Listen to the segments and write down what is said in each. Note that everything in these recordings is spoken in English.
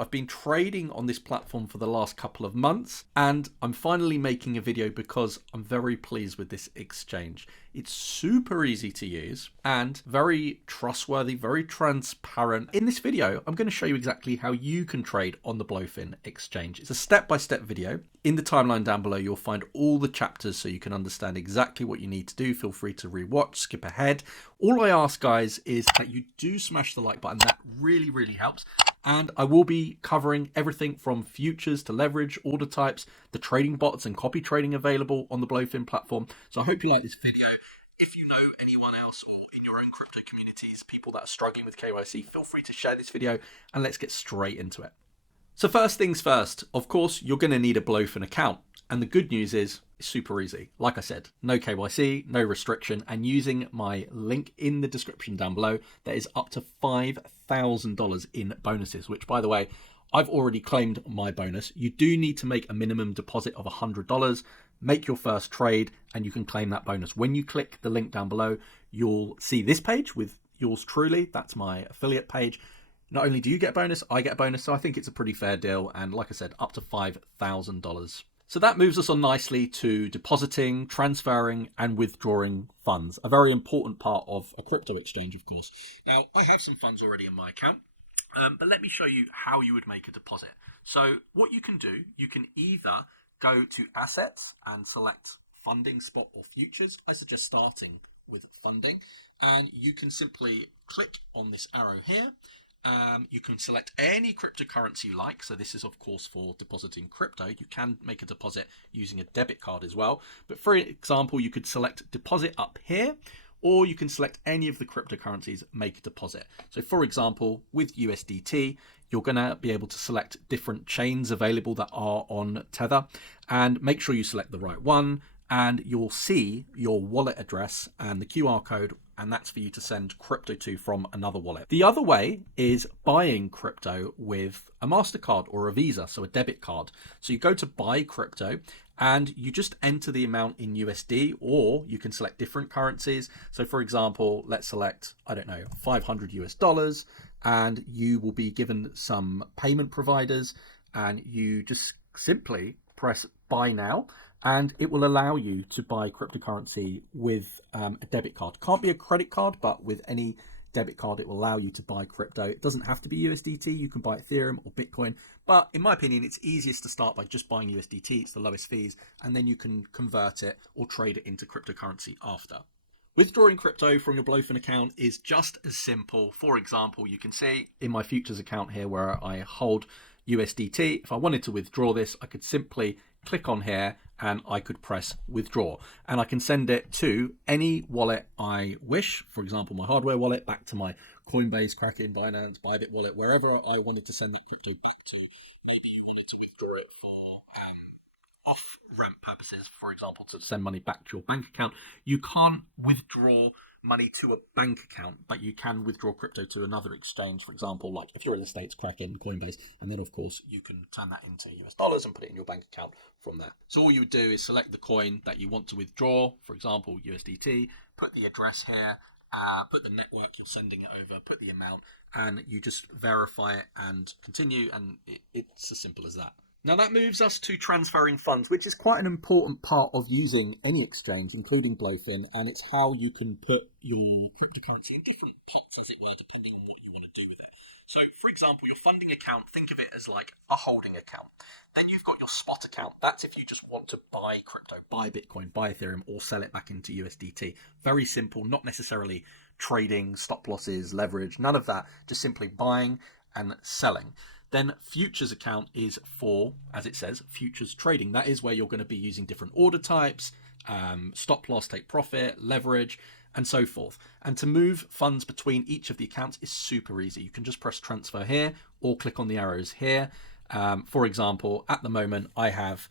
I've been trading on this platform for the last couple of months, and I'm finally making a video because I'm very pleased with this exchange. It's super easy to use and very trustworthy, very transparent. In this video, I'm going to show you exactly how you can trade on the Blofin exchange. It's a step-by-step video. In the timeline down below, you'll find all the chapters so you can understand exactly what you need to do. Feel free to rewatch, skip ahead. All I ask, guys, is that you do smash the like button. That really, really helps. And I will be covering everything from futures to leverage, order types, the trading bots and copy trading available on the Blofin platform. So I hope you like this video. If you know anyone else or in your own crypto communities, people that are struggling with KYC, feel free to share this video and let's get straight into it. So first things first, of course, you're going to need a Blofin account. And the good news is it's super easy. Like I said, no KYC, no restriction, and using my link in the description down below, there is up to $5,000 in bonuses, which, by the way, I've already claimed my bonus. You do need to make a minimum deposit of $100, make your first trade, and you can claim that bonus. When you click the link down below, you'll see this page with yours truly. That's my affiliate page. Not only do you get a bonus, I get a bonus. So I think it's a pretty fair deal. And like I said, up to $5,000. So that moves us on nicely to depositing, transferring, and withdrawing funds. A very important part of a crypto exchange, of course. Now, I have some funds already in my account, but let me show you how you would make a deposit. So what you can do, you can either go to assets and select funding, spot, or futures. I suggest starting with funding, and you can simply click on this arrow here. You can select any cryptocurrency you like. So this is, of course, for depositing crypto. You can make a deposit using a debit card as well. But for example, you could select deposit up here, or you can select any of the cryptocurrencies, make a deposit. So for example, with USDT, you're going to be able to select different chains available that are on Tether, and make sure you select the right one. And you'll see your wallet address and the QR code, and that's for you to send crypto to from another wallet. The other way is buying crypto with a MasterCard or a Visa, so a debit card. So you go to buy crypto and you just enter the amount in USD, or you can select different currencies. So for example, let's select, I don't know, $500 and you will be given some payment providers, and you just simply press buy now. And it will allow you to buy cryptocurrency with a debit card. Can't be a credit card, but with any debit card, it will allow you to buy crypto. It doesn't have to be USDT. You can buy Ethereum or Bitcoin. But in my opinion, it's easiest to start by just buying USDT. It's the lowest fees. And then you can convert it or trade it into cryptocurrency after. Withdrawing crypto from your Blofin account is just as simple. For example, you can see in my futures account here where I hold USDT. If I wanted to withdraw this, I could simply click on here and I could press withdraw, and I can send it to any wallet I wish. For example, my hardware wallet, back to my Coinbase, Kraken, Binance, Bybit wallet, wherever I wanted to send that crypto back to. Maybe you wanted to withdraw it for off-ramp purposes, for example, to send money back to your bank account. You can't withdraw money to a bank account, but you can withdraw crypto to another exchange. For example, like if you're in the States, Kraken, Coinbase, and then of course you can turn that into US dollars and put it in your bank account from there. So all you would do is select the coin that you want to withdraw, for example, USDT, put the address here, put the network you're sending it over, put the amount, and you just verify it and continue, and it's as simple as that. Now that moves us to transferring funds, which is quite an important part of using any exchange, including Blofin, and it's how you can put your cryptocurrency in different pots, as it were, depending on what you want to do with it. So for example, your funding account, think of it as like a holding account. Then you've got your spot account. That's if you just want to buy crypto, buy Bitcoin, buy Ethereum, or sell it back into USDT. Very simple, not necessarily trading, stop losses, leverage, none of that, just simply buying and selling. Then futures account is for, as it says, futures trading. That is where you're going to be using different order types, stop loss, take profit, leverage, and so forth. And to move funds between each of the accounts is super easy. You can just press transfer here or click on the arrows here. For example, at the moment, I have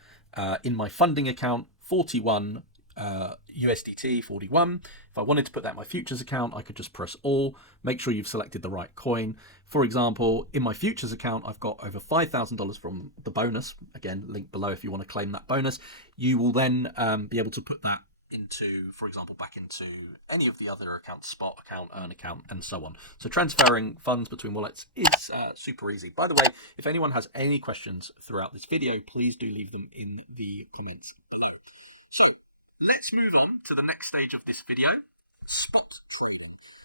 in my funding account 41 USDT 41. If I wanted to put that in my futures account, I could just press all, make sure you've selected the right coin. For example, in my futures account, I've got over $5,000 from the bonus. Again, link below if you want to claim that bonus. You will then be able to put that into, for example, back into any of the other accounts, spot account, earn account, and so on. So transferring funds between wallets is super easy. By the way, if anyone has any questions throughout this video, please do leave them in the comments below. So let's move on to the next stage of this video, spot trading.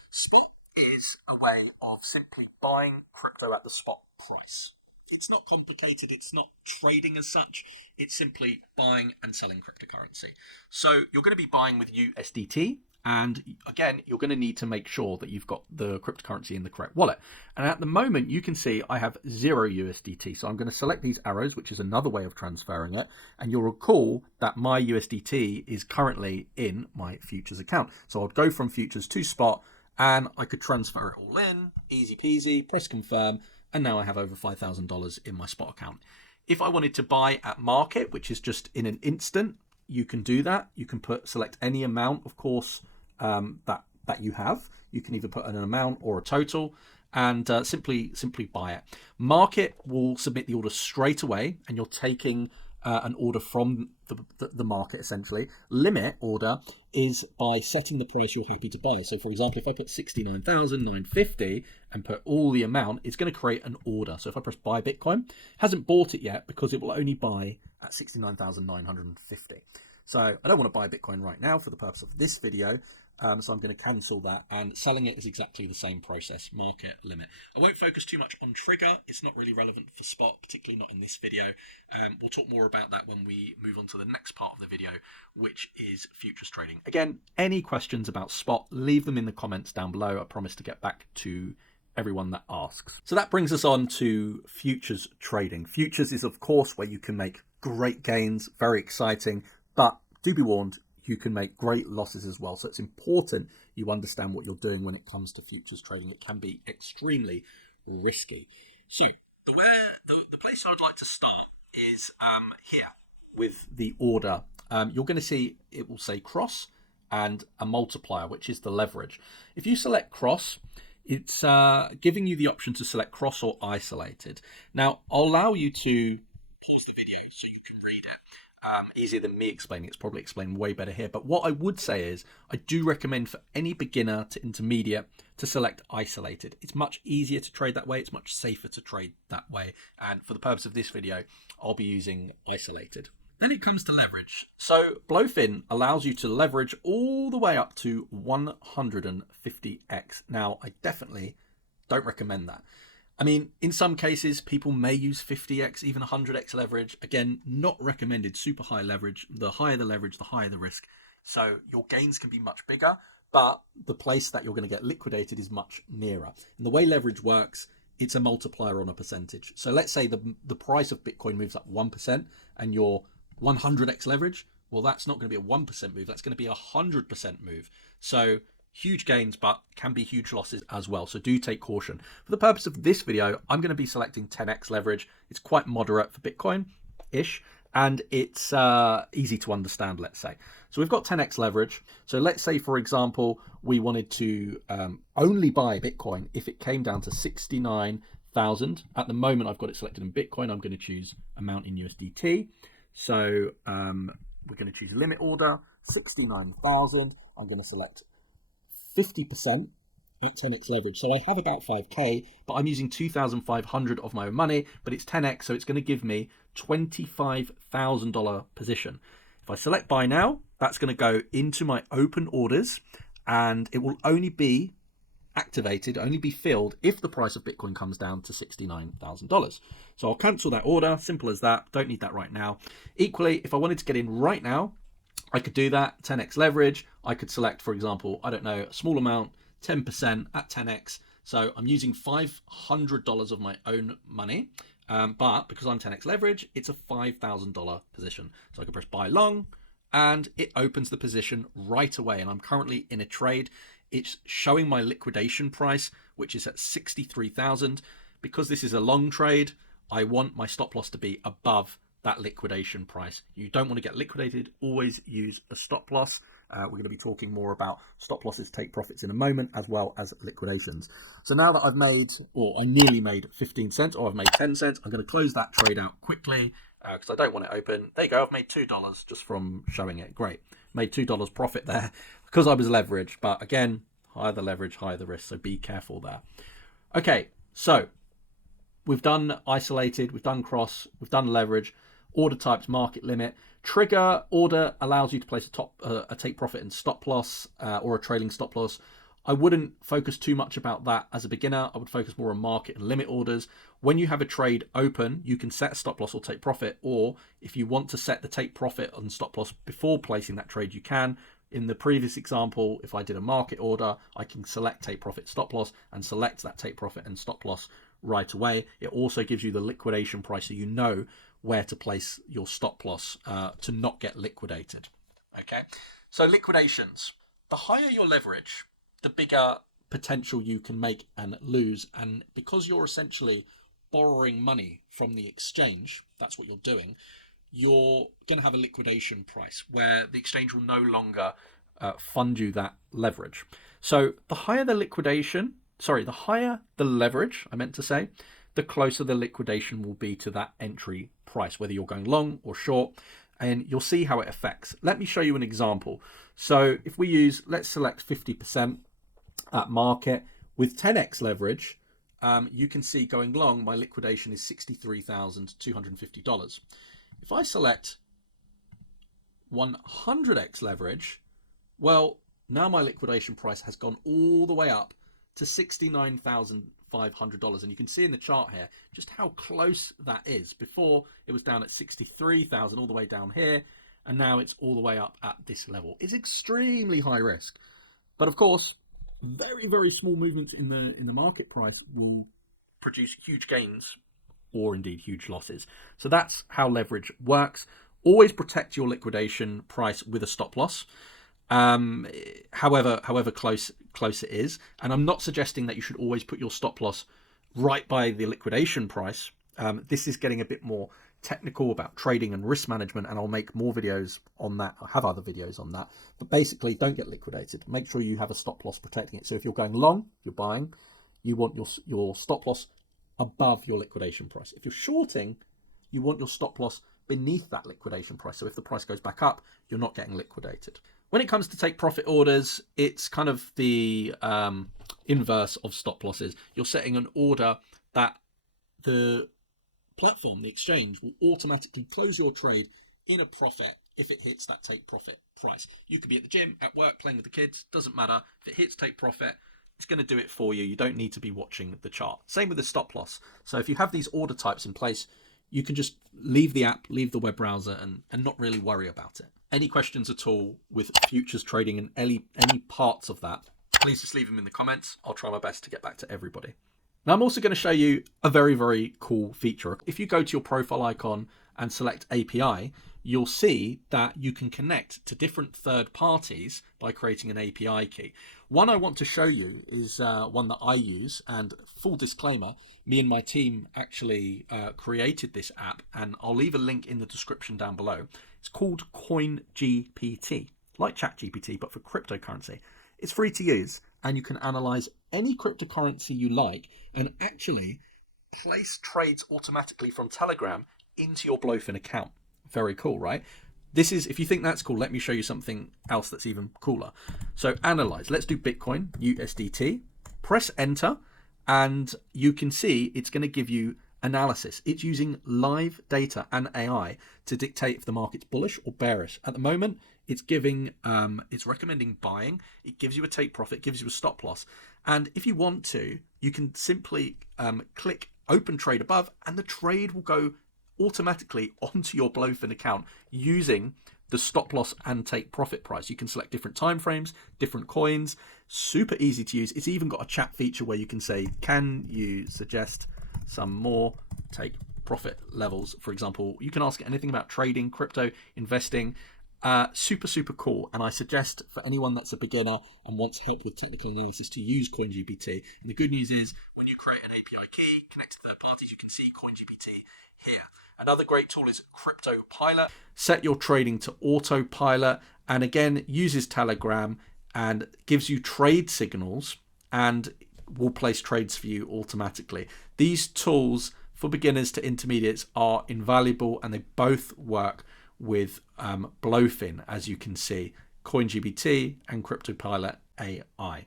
Spot is a way of simply buying crypto at the spot price. It's not complicated, it's not trading as such, it's simply buying and selling cryptocurrency. So you're going to be buying with USDT, and again, you're going to need to make sure that you've got the cryptocurrency in the correct wallet. And at the moment, you can see I have 0 USDT. So I'm going to select these arrows, which is another way of transferring it. And you'll recall that my USDT is currently in my futures account. So I'll go from futures to spot, and I could transfer it all in, easy peasy, press confirm, and now I have over $5,000 in my spot account. If I wanted to buy at market, which is just in an instant, you can do that. You can select any amount, of course, that you have. You can either put an amount or a total, and simply buy it. Market will submit the order straight away, and you're taking an order from the market essentially. Limit order is by setting the price you're happy to buy. So for example, if I put 69,950 and put all the amount, it's going to create an order. So if I press buy Bitcoin, hasn't bought it yet because it will only buy at 69,950. So I don't want to buy Bitcoin right now for the purpose of this video. So I'm going to cancel that, and selling it is exactly the same process, market, limit. I won't focus too much on trigger. It's not really relevant for spot, particularly not in this video. We'll talk more about that when we move on to the next part of the video, which is futures trading. Again, any questions about spot, leave them in the comments down below. I promise to get back to everyone that asks. So that brings us on to futures trading. Futures is, of course, where you can make great gains, very exciting, but do be warned, you can make great losses as well. So it's important you understand what you're doing when it comes to futures trading. It can be extremely risky. So the place I'd like to start is here with the order. You're going to see it will say cross and a multiplier, which is the leverage. If you select cross, it's giving you the option to select cross or isolated. Now, I'll allow you to pause the video so you can read it. Easier than me explaining. It's probably explained way better here. But what I would say is I do recommend for any beginner to intermediate to select isolated. It's much easier to trade that way. It's much safer to trade that way. And for the purpose of this video, I'll be using isolated. Then it comes to leverage. So Blofin allows you to leverage all the way up to 150x. Now, I definitely don't recommend that. I mean, in some cases, people may use 50x, even 100x leverage. Again, not recommended. Super high leverage. The higher the leverage, the higher the risk. So your gains can be much bigger, but the place that you're going to get liquidated is much nearer. And the way leverage works, it's a multiplier on a percentage. So let's say the price of Bitcoin moves up 1% and you're 100x leverage. Well, that's not going to be a 1% move. That's going to be a 100% move. So huge gains, but can be huge losses as well. So do take caution. For the purpose of this video, I'm going to be selecting 10x leverage. It's quite moderate for Bitcoin-ish, and it's easy to understand, let's say. So we've got 10x leverage. So let's say, for example, we wanted to only buy Bitcoin if it came down to 69,000. At the moment, I've got it selected in Bitcoin. I'm going to choose amount in USDT. So we're going to choose limit order, 69,000. I'm going to select 50% at 10x leverage. So I have about 5k, but I'm using 2,500 of my own money, but it's 10x, so it's going to give me $25,000 position. If I select buy now, that's going to go into my open orders, and it will only be activated, only be filled if the price of Bitcoin comes down to $69,000. So I'll cancel that order, simple as that. Don't need that right now. Equally, if I wanted to get in right now, I could do that, 10x leverage. I could select, for example, I don't know, a small amount, 10% at 10x. So I'm using $500 of my own money, but because I'm 10x leverage, it's a $5,000 position. So I can press buy long, and it opens the position right away. And I'm currently in a trade. It's showing my liquidation price, which is at 63,000. Because this is a long trade, I want my stop loss to be above that liquidation price. You don't want to get liquidated. Always use a stop loss. We're going to be talking more about stop losses, take profits in a moment, as well as liquidations. So now that I've made, or I nearly made 15 cents, or I've made 10 cents, I'm going to close that trade out quickly. because I don't want it open. There you go. I've made $2 just from showing it. Great. Made $2 profit there because I was leveraged. But again, higher the leverage, higher the risk. So be careful there. Okay, so we've done isolated, we've done cross, we've done leverage, order types, market limit. Trigger order allows you to place a take profit and stop loss or a trailing stop loss. I wouldn't focus too much about that as a beginner. I would focus more on market and limit orders. When you have a trade open, you can set a stop loss or take profit, or if you want to set the take profit and stop loss before placing that trade, you can. In the previous example, if I did a market order, I can select take profit, stop loss, and select that take profit and stop loss right away. It also gives you the liquidation price, so you know where to place your stop loss to not get liquidated. Okay, so liquidations. The higher your leverage, the bigger potential you can make and lose. And because you're essentially borrowing money from the exchange, that's what you're doing, you're going to have a liquidation price where the exchange will no longer fund you that leverage. So the higher the leverage, I meant to say, the closer the liquidation will be to that entry price, whether you're going long or short, and you'll see how it affects. Let me show you an example. So if we use, let's select 50% at market with 10x leverage, you can see going long, my liquidation is $63,250. If I select 100x leverage, well, now my liquidation price has gone all the way up to $69,500. And you can see in the chart here just how close that is. Before it was down at 63,000 all the way down here, and now it's all the way up at this level. It's extremely high risk. But of course, very, very small movements in the market price will produce huge gains or indeed huge losses. So that's how leverage works. Always protect your liquidation price with a stop loss, however close it is. And I'm not suggesting that you should always put your stop loss right by the liquidation price. This is getting a bit more technical about trading and risk management, and I'll make more videos on that. I have other videos on that, but basically don't get liquidated. Make sure you have a stop loss protecting it. So if you're going long, you're buying, you want your stop loss above your liquidation price. If you're shorting, you want your stop loss beneath that liquidation price. So if the price goes back up, you're not getting liquidated. When it comes to take profit orders, it's kind of the inverse of stop losses. You're setting an order that the platform, the exchange, will automatically close your trade in a profit if it hits that take profit price. You could be at the gym, at work, playing with the kids, doesn't matter. If it hits take profit, it's going to do it for you. You don't need to be watching the chart. Same with the stop loss. So if you have these order types in place, you can just leave the app, leave the web browser, and not really worry about it. Any questions at all with futures trading and any parts of that, please just leave them in the comments. I'll try my best to get back to everybody. Now, I'm also going to show you a very, very cool feature. If you go to your profile icon and select API, you'll see that you can connect to different third parties by creating an API key. One I want to show you is one that I use, and full disclaimer, me and my team actually created this app, and I'll leave a link in the description down below. It's called CoinGPT, like ChatGPT, but for cryptocurrency. It's free to use, and you can analyze any cryptocurrency you like and actually place trades automatically from Telegram into your Blofin account. Very cool, right? This is, if you think that's cool, let me show you something else that's even cooler. So analyze, let's do Bitcoin, USDT, press enter, and you can see it's going to give you analysis. It's using live data and AI to dictate if the market's bullish or bearish. At the moment, it's giving, it's recommending buying. It gives you a take profit, gives you a stop loss. And if you want to, you can simply click open trade above, and the trade will go automatically onto your Blofin account using the stop loss and take profit price. You can select different time frames, different coins, super easy to use. It's even got a chat feature where you can say, can you suggest some more take profit levels? For example, you can ask it anything about trading, crypto, investing. Super cool. And I suggest for anyone that's a beginner and wants help with technical analysis to use CoinGPT. And the good news is when you create an API key, connect to third parties, you can see CoinGPT here. Another great tool is Crypto Pilot. Set your trading to autopilot, and again uses Telegram and gives you trade signals and will place trades for you automatically. These tools for beginners to intermediates are invaluable, and they both work with Blofin, as you can see, CoinGPT and Crypto Pilot AI.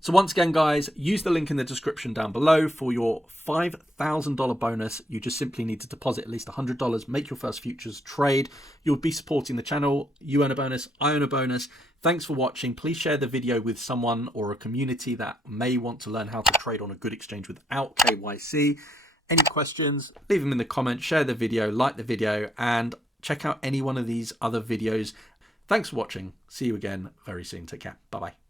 So once again, guys, use the link in the description down below for your $5,000 bonus. You just simply need to deposit at least $100, make your first futures trade. You'll be supporting the channel. You earn a bonus, I earn a bonus. Thanks for watching. Please share the video with someone or a community that may want to learn how to trade on a good exchange without KYC. Any questions, leave them in the comments, share the video, like the video, and check out any one of these other videos. Thanks for watching. See you again very soon. Take care. Bye-bye.